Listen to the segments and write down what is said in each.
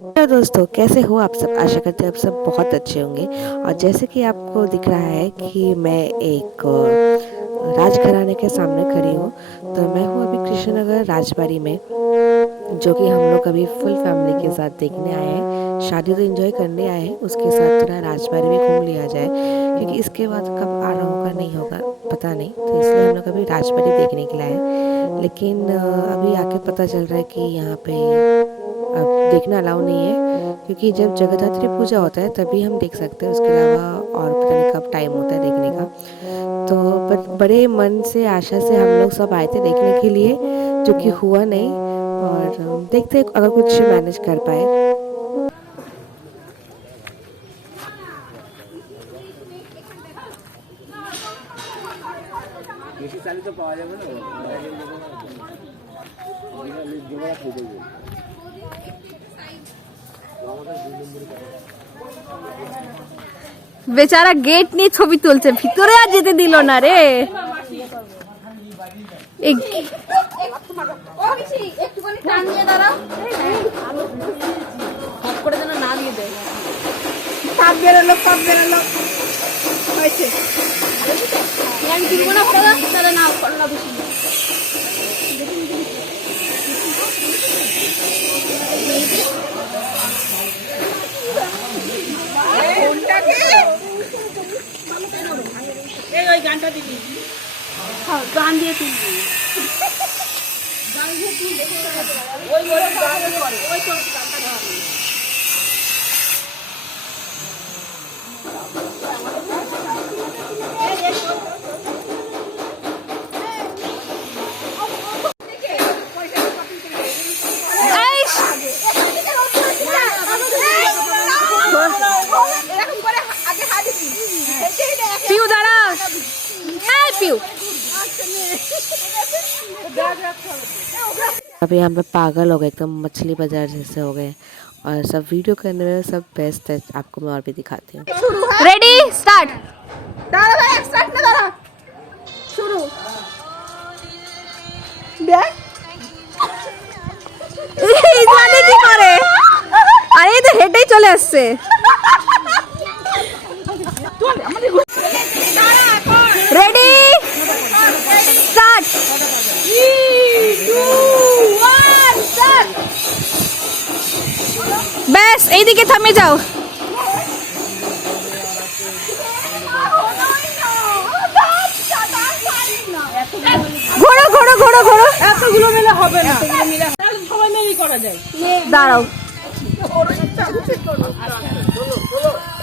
Hello दोस्तों, कैसे हो आप सब। आशा करते हैं आप सब बहुत अच्छे होंगे। और जैसे कि आपको दिख रहा है कि मैं एक राजघराने के सामने खड़ी हूँ। तो मैं हूँ अभी कृष्णनगर राजबाड़ी में, जो कि हम लोग अभी फुल फैमिली के साथ देखने आए हैं। शादी तो एंजॉय करने आए हैं, उसके साथ थोड़ा राजबाड़ी भी घूम लिया जाए, क्योंकि इसके बाद कब आना होगा नहीं होगा पता नहीं। तो इसलिए हम लोग अभी राजबाड़ी देखने के लिए आए। लेकिन अभी आके पता चल रहा है कि यहाँ पे अब देखना अलाउ नहीं है, क्योंकि जब जगद्धात्री पूजा होता है तभी हम देख सकते हैं। उसके अलावा और पता नहीं कब टाइम होता है देखने का। तो बड़े मन से आशा से हम लोग सब आए थे देखने के लिए, जो कि हुआ नहीं। और देखते हैं अगर कुछ मैनेज कर पाए। বেচারা গেট নিয়ে ছবি তুলছে, ভিতরে আর যেতে দিল না রে। গান দিয়ে তুলবি, পিউ দাঁড়া, পিউ। अभी यहाँ पे पागल हो गए, एकदम मछली बाजार जैसे हो गए। और सब वीडियो करने में सब बेस्ट है। आपको मैं और भी दिखाती हूँ। Ready start. দাঁড়া ভাই, এক স্টার্ট না, দাঁড়া শুরু। দেখ এই জানে কি করে। আরে এই তো হেঁটেই চলে আসছে। Ready start. 3 2 1 স্টার্ট। ব্যাস এইদিকে থামে যাও। ঘোরো ঘোরো ঘোরো ঘোরো। এতগুলো মিলে হবে না, সবাই মিলে করা যায়। দাঁড়াও,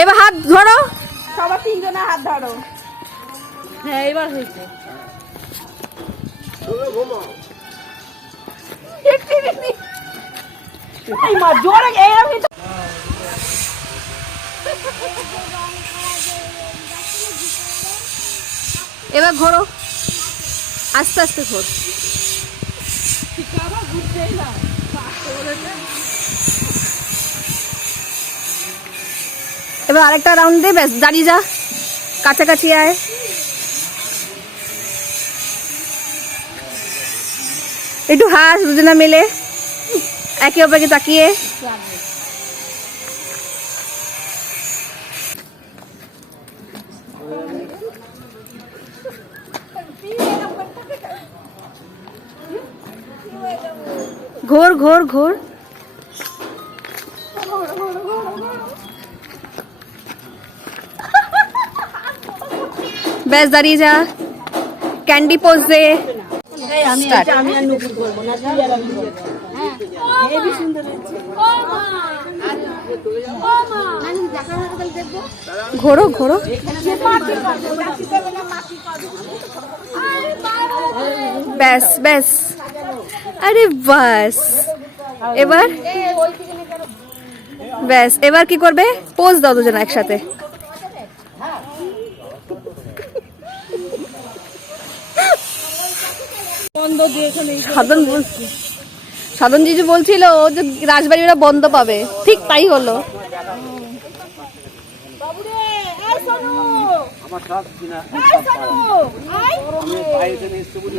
এবার হাত ধরো, সবার তিনজনের হাত ধরো। হ্যাঁ এবার হয়েছে। এবার ঘোরো, আস্তে আস্তে ঘোর। এবার আরেকটা রাউন্ড দে, ব্যাস দাঁড়িয়ে যা, কাছাকাছি আয়। একটু হাস দুজনা মিলে একে অপরকে তাকিয়ে। ঘোর ঘোর ঘোর। ব্যাস দাঁড়িয়ে যা, ক্যান্ডি পোজ দে। ঘোরো ঘোরো। ব্যাস ব্যাস, আরে বাস। এবার ব্যাস, এবার কি করবে? পোজ দাও দুজন একসাথে। সাধন জিজু বলছিল যে রাজবাড়ি ওরা বন্ধ পাবে, ঠিক তাই হলো। আমার সব কিনা আমি বাইরে এসে বলি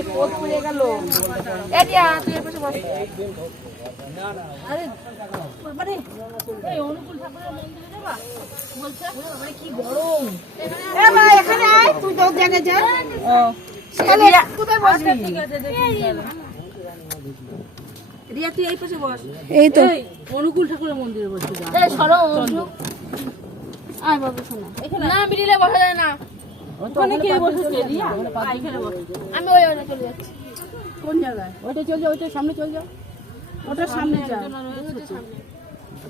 এখানে আয়, তুই তোর জায়গায় যা। কোথায় বসবি? রিয়া তুই এই পাশে বস। এই তো অনুকূল ঠাকুরের মন্দিরে বসবি। না মিডিলে বসা যায় না। ওখানে কে বসেছে? রিয়া এখানে বস। আমি ওই ওখানে চলে যাচ্ছি। কোন জায়গায়? ওইটা চল যাও, ওইটা সামনে চল যাও। ওটার সামনে যা।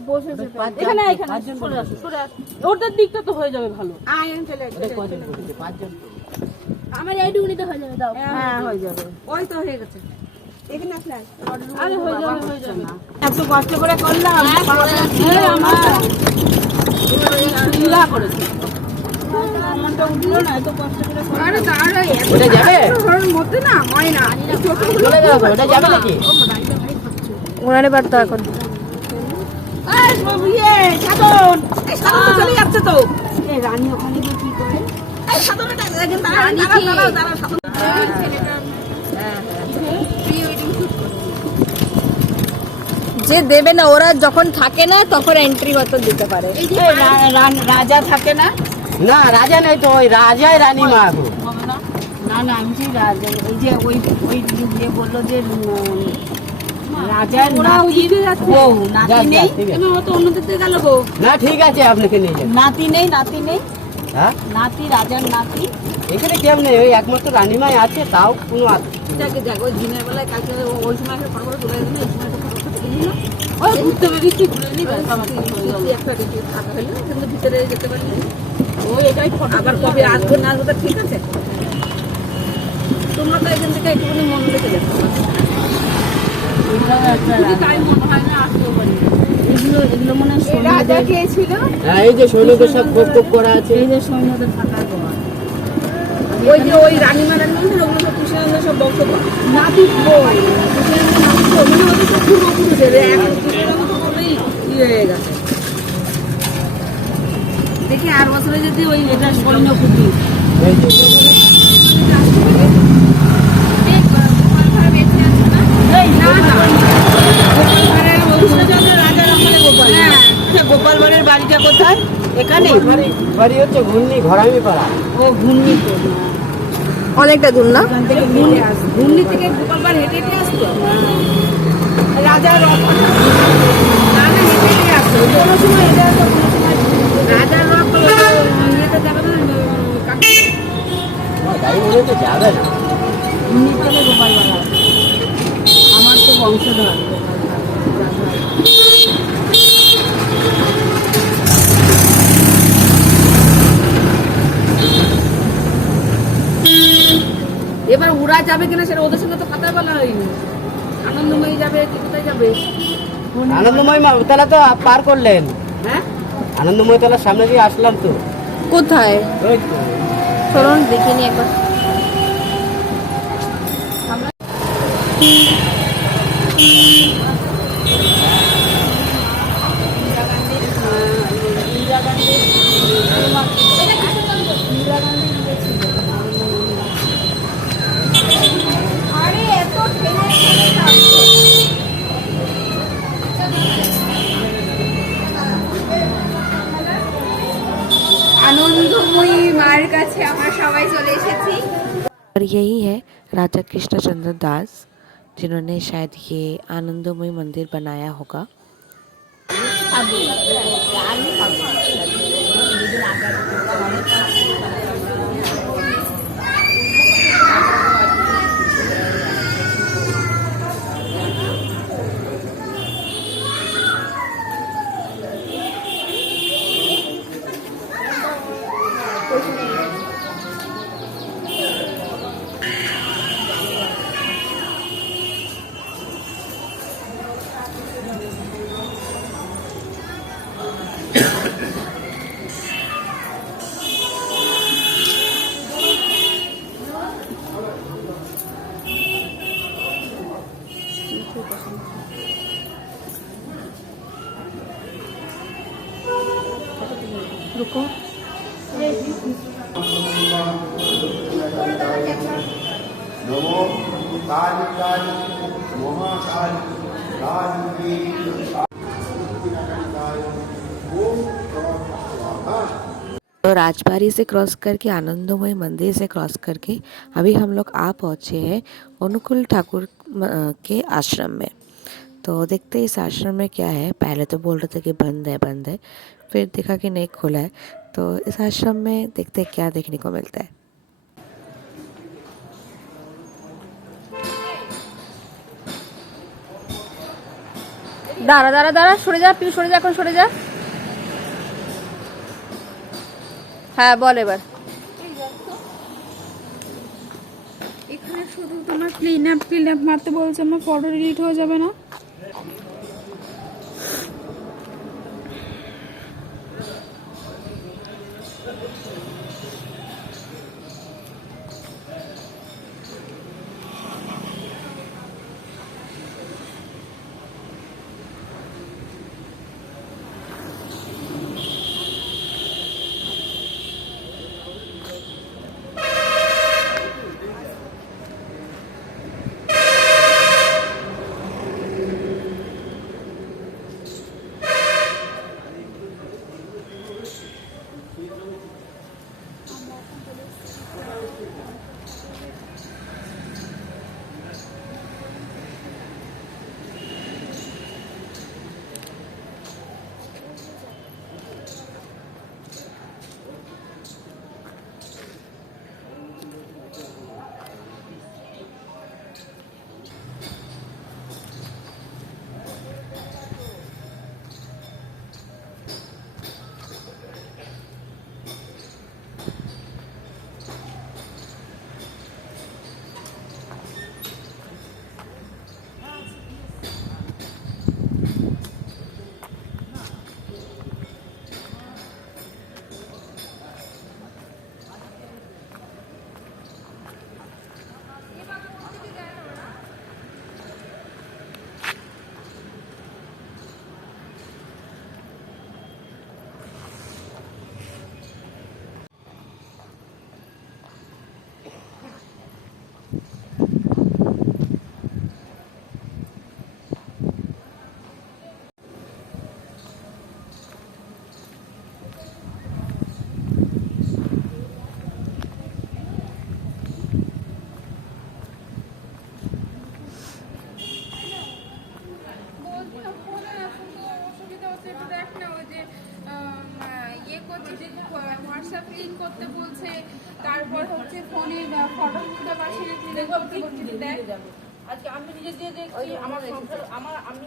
বসেছে এখানে এখানে সরে আসো, সরে আসো। ওটার দিকটা তো হয়ে যাবে ভালো। আয় আমি চলে আসি। আমার এইটুকু নিতে হয়ে যাবে, দাও। হ্যাঁ হয়ে যাবে। ওই তো হয়ে গেছে। এখানে আসলে আরে হয়ে যাবে, হয়ে যাবে। এত কষ্ট করে করলাম। হ্যাঁ আমার লীলা করেছে। মনটা উঠলো না, এত কষ্ট করে করলাম। আরে দাঁড়া, ওটা যাবে ঘরের মধ্যে না হয় না। এই ছোটগুলো চলে যাবে ওটা যাবে নাকি ওনারে বার তো এখন এই সব ইয়ে সাধন, এই সাধন তো চলে যাচ্ছে তো। এই রানী ওখানে গিয়ে কি করে? এই সাধনটা দেখেন, দাঁড়াও সাধন। যে দেবে না, ওরা যখন থাকে না তখন এন্ট্রি মাত্র দিতে পারে। রাজা থাকে না? না রাজা নাই তো ওই রাজাই রানী মা এখন হবে না? না না আমি যে রাজা, এই যে ওই ওই যে বললো যে রাজার বউ নাতি নেই, কেন ও তো অন্য দিকে গেল গো। না ঠিক আছে আপনাকে নিয়ে যাবেন নাতি নেই, নাতি নেই, হ্যাঁ নাতি রাজার নাতি। এখানে কেউ নেই ওই একমাত্র রানীমাই আছে তাও কোনো যাকে যাক ওই দিনের বেলায় কালকে ওই সময় একটা ফটো তুলে দিল, এই সময় একটা ফটো তুলে নিল। ওই ঘুরতে বেরিয়েছি, ঘুরে নিই একটা রেখে থাকা হলো, কিন্তু ভিতরে যেতে পারি। ওই এটাই আবার কবে আসবো না আসবো ঠিক আছে। তোমরা তো এখান থেকে একটুখানি মন রেখে যাচ্ছ। টাইম মনে হয় না আসতেও পারি। এগুলো এগুলো মনে হয় রাজা কে ছিল? হ্যাঁ এই যে সৈন্যদের সব গোপ গোপ করা আছে এই যে সৈন্যদের থাকার ঘর। ওই যে ওই রানীমারার মন্দির, ওগুলো সব কৃষ্ণনন্দ সব বংশ নাতি বই কৃষ্ণনন্দ নাতি বই মানে ওদের তো পূর্বপুরুষের এখন কৃষ্ণনন্দ তো বলেই ইয়ে হয়ে গেছে। দেখি আর বছরে যদি ওই এটা সৈন্য পুঁতি এই যে গোপাল ভাঁড়ের বাড়িটা কোথায়? এখানে বাড়ি হচ্ছে ঘূর্ণি ঘরামি পাড়া ও ঘূর্ণি তো অনেকটা দূর না? ঘূর্ণি থেকে গোপাল ভাঁড় হেঁটে হেঁটে আসতো। রাজার রথ না না হেঁটে হেঁটে আসতো, কোনো সময় হেঁটে আসতো, কোনো সময় রাজার রথ ইয়েতে যাবে না গাড়ি মনে তো যাবে না ঘূর্ণি থেকে গোপাল ভাঁড় আসতো। আমার তো বংশধর। এবার ওরা যাবে কিনা সেটা ওদের সঙ্গে তো কথা বলা হয়নি। আনন্দময়ী যাবে কি কোথায় যাবে? আনন্দময় তালা তো পার করলেন হ্যাঁ আনন্দময় তালার সামনে দিয়ে আসলাম তো কোথায়? ওই তো চলুন দেখিনি একবার। আনন্দময়ী মায়ের কাছে আমরা সবাই চলে এসেছি। और यही है राजा कृष्णचंद्र दास जिन्होंने शायद ये आनंदमयी मंदिर बनाया होगा। रुको। नमो काली काली महाकाली काली ओम स्वाहा। तो राजबाड़ी से क्रॉस करके आनंदमय मंदिर से क्रॉस करके अभी हम लोग आ पहुँचे हैं अनुकूल ठाकुर के आश्रम में। तो देखते हैं इस आश्रम में क्या है। पहले तो बोल रहे थे कि बंद है, फिर देखा कि नहीं खुला है। तो इस आश्रम में देखते हैं क्या देखने को मिलता है। দাঁড়া দাঁড়া দাঁড়া, সরে যা, তুই সরে যা, এখন সরে যা। হ্যাঁ বল এবার। এখানে শুধু তোমার ক্লিন আপ মারতে বলছে, আমার ফটো ডিলিট হয়ে যাবে না? হোয়াটসঅ্যাপ লিংক করতে বলছে, তারপর হচ্ছে ফোনে ফটো তুলতে পারছি না, আজকে আমি নিজে দিয়ে দেখছি আমার সংসার আমি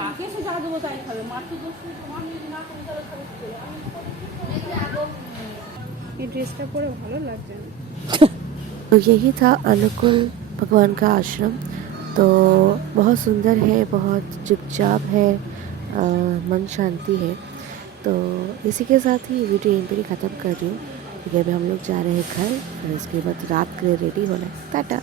মাকে এসে যা দেবো তাই খাবে। মার তো দোষ নেই, তোমার যদি না করে তাহলে খাবে কি করে? এই ড্রেসটা পরে ভালো লাগছে না। तो यही था अनुकूल भगवान का आश्रम। तो तो बहुत सुंदर है, बहुत चुपचाप है, मन शांति है। तो इसी के साथ ही वीडियो यहीं पर ही ख़त्म कर रही हूँ, क्योंकि अभी हम लोग जा रहे हैं घर और इसके बाद रात के लिए रेडी होना है। टाटा।